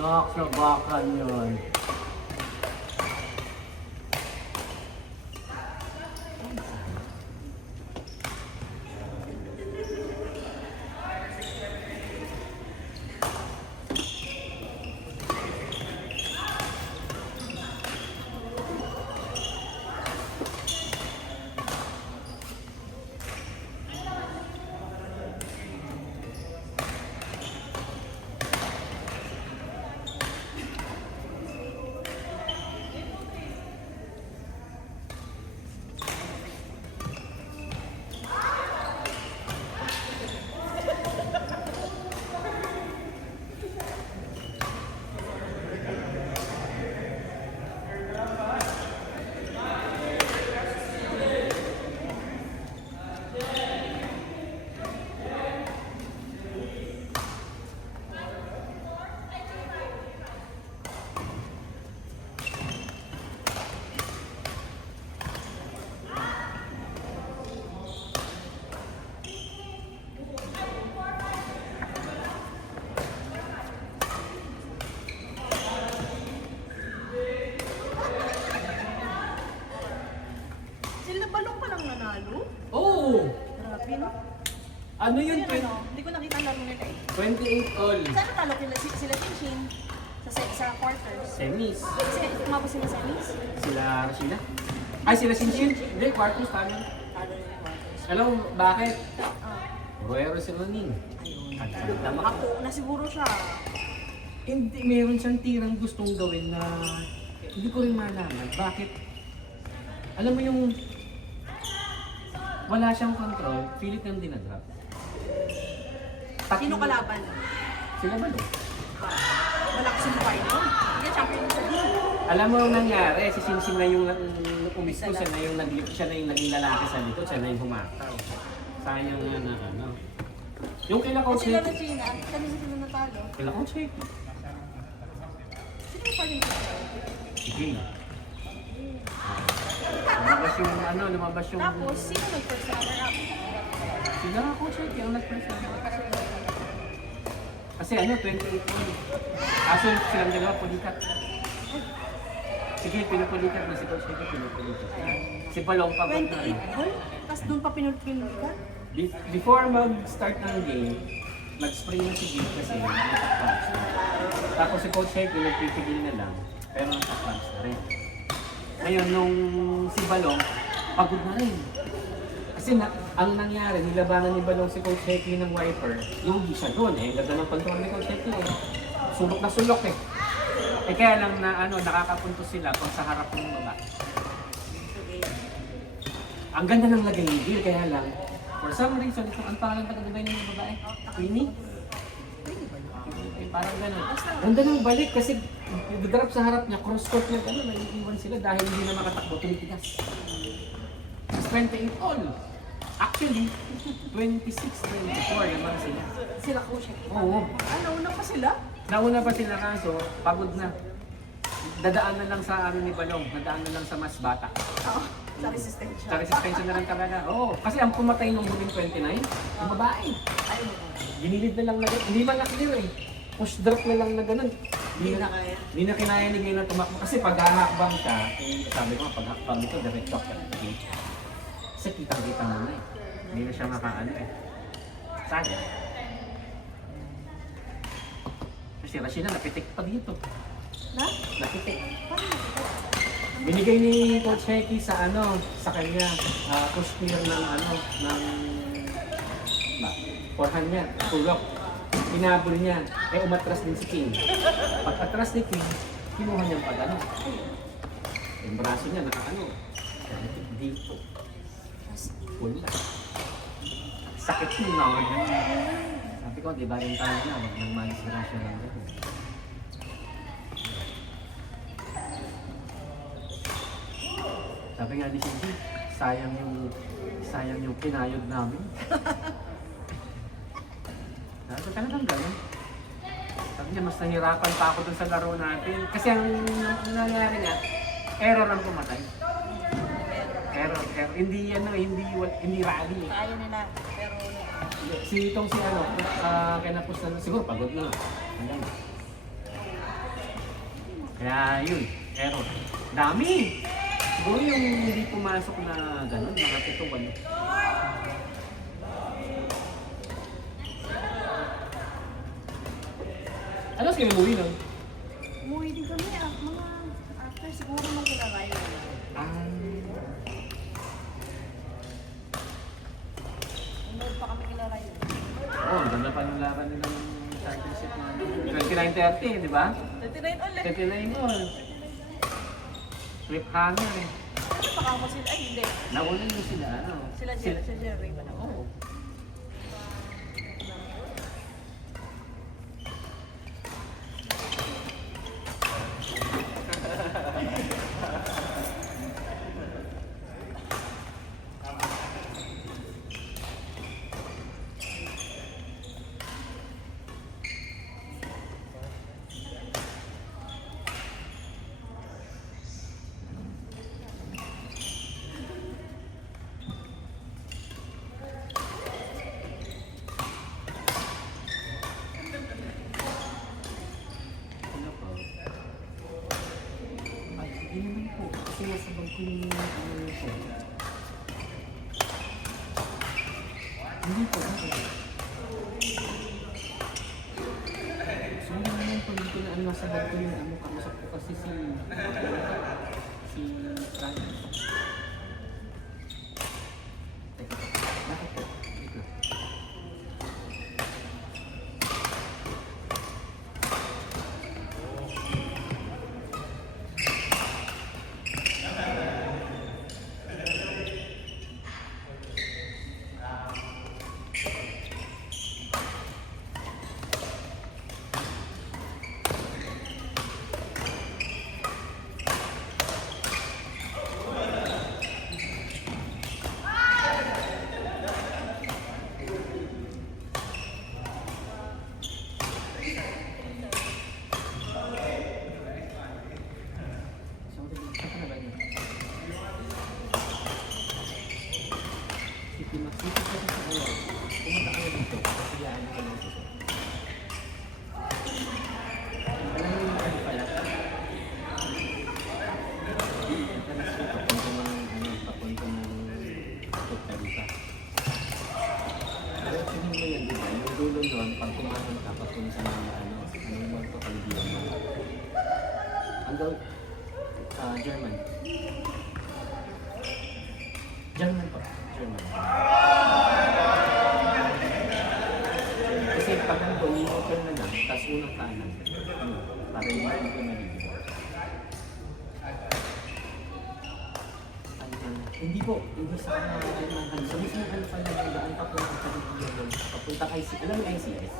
Nakakabakan yun. Sila Balong pa lang nanalo? Oo! Grabe, no? Ano yun? Hindi ko nakita ang laro nila eh. 28 all. Saan natalo sila Tinshin? Sa quarters. Semis. Kasi umabot sila sa semis. Sila Rashida? Ay, sila Shinshin? Hindi, quarters talo. Talo nila yung quarters. Alam mo, bakit? Ah, Guerrero si Ronin. ayun. Ako na siguro siya. Hindi, meron siyang tirang gustong gawin na hindi ko rin malaman. Bakit? Alam mo yung wala siyang control, pilit niyang dinadrop. Sino kalaban? Sila ba no? Malakas yung fight mo. Hindi, champion sa game. Alam mo ang nangyari, si Shinshin na yung umisko, siya na yung naging lalaki sa likod, siya na yung humataw. Sayang nga na ano. Yung kila Coach Sila na Heki. Gina, kanina sila natalo. Kila Coach Heki. Sino yung parang ito? Sige. Lumabas yung ano, lumabas yung... Tapos, sino nag-first runner-up? Sila Coach Heki ang nag-present. Kasi ano, 28 point. Kaso silang dalawa, pulikat. Sige, pinupulikat na si Coach Heki, pinupulikat. Si Balong pagod na rin. 28 goal? Tapos doon pa pinulpil ka? Before mag-start ng game, nag-spray na si Gabe kasi nasa-cramps na. Tapos si Coach Heki nagpipigil na lang, pero nasa-cramps na rin. Ngayon, nung si Balong, pagod na rin. Kasi ang nangyari, nilabanan ni Balong si Coach Heki ng wiper, lugi siya doon eh. Ganda ng pantuan ni Coach Heki eh. Sulok na sulok eh. Eh kaya lang na ano, nakakapunto sila kung sa harap ng baba. Ang ganda ng lagay ni Bill, kaya lang, for some reason, ito ang pangalan pa ng ng babae. Queenie? Parang gano'n. Ganda ng balik kasi drop sa harap niya, cross-court niya, gano'n, naiiwan sila dahil hindi na makatakbo, tumitigas. 28 all. Actually, 26-24 naman sila. Sila Coach Heki. Oo. Nauna pa sila? Nauna pa sila kaso, pagod na. Dadaan na lang sa amin ni Balong, dadaan na lang sa mas bata. Oo. Sa resistensya. Sa resistensya na lang talaga. Oo, kasi ang pumatay nung huling 29, ang babae. Ay, Ginilid na lang na gano'n. Hindi man naklir eh. Push drop na lang na gano'n. hindi na kaya. Hindi na kinaya ni Gay na tumakbo. Kasi pag hahakbang ka, yung sabi ko nga, pag hakbang ito, direct shock ka. Kasi kitang-kita mo na eh. Hindi na siya makaano eh. Sayang. Kasi Rashida, napitik pa dito. Na? Napitik. Paano nakita? Binigay ni Coach Heki sa ano, sa kanya, push clear ng ano, ng forehand niya, tulok. Inabol niya, eh umatras din si King. Pag atras ni King, kinuha niya pag ano. Yung braso niya nakaano, dito. Wala. Sakit yun na. Sabi ko, di ba yung tayo na, wag nang manisgrasya lang yan. Sabi nga ni Cindy, sayang yung pinayod namin. Sabi ko talagang gano'n. Sabi niya, mas nahirapan pa ako dun sa laro natin. Kasi ang nangyari nga, error ang pumatay. Error. Hindi rally. Kaya nila, pero Si ano, kinapos na, siguro pagod na. Hanggang. Kaya yun, error. Dami! Siguro yung hindi pumasok na gano'n, mga 7-8. Ano sige movie nun? Umuwi din kami mga after siguro nung kinaray. Ah, Unood pa kami kinaray. oo, ganda pa yung laban nila ng championship na 29-30, di ba? 39 ulit. 39 all. Cliffhanger eh. Ano pa kamo sila? Ay, hindi. Nauna nyo sila, ano? Sila Jerry ba na? Oo. Ano po? Ay, hindi naman po. Kasi nasa bag ko yung ano siya. Hindi po. Okay. So, hindi naman po. Hindi ko na ano nasa bag ko yung ano. Kausap ko kasi si Francis. Teka, bakit po? Wait lang. Sorry, saan ka na ba niya? City Max. Dito kasi sa kayo. Pumunta kayo dito. Kasiyaan ko lang ito. Alam mo yung ano pala? Ito na siya. Papunta ng Costa Rica. Pero tingin mo yan, di ba? Yung dulo doon, pag kumakan ka, papunta ng anong magpapaligiran mo. Hanggang German. German pa. German. Kasi pag nandun, yung hotel na lang, tapos unang kanan. Ano, para hindi ko naliligaw. Hindi po, hindi sa German. So, mismo ano pala yung daan papunta sa Ligion, papunta ICS. Alam mo yung ICS?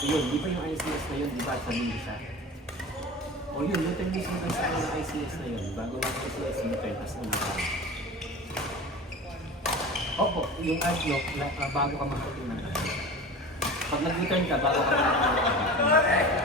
Yun, di ba yung ICS na yun, di ba? Sabihin siya. O yun, yung termination ng sa ng ICS na yun, bago ng ICS yung turn, tapos unang kanan. Opo, yung adlock, bago ka makating ng adlock. Pag nag-return ka, bago ka makating ng adlock.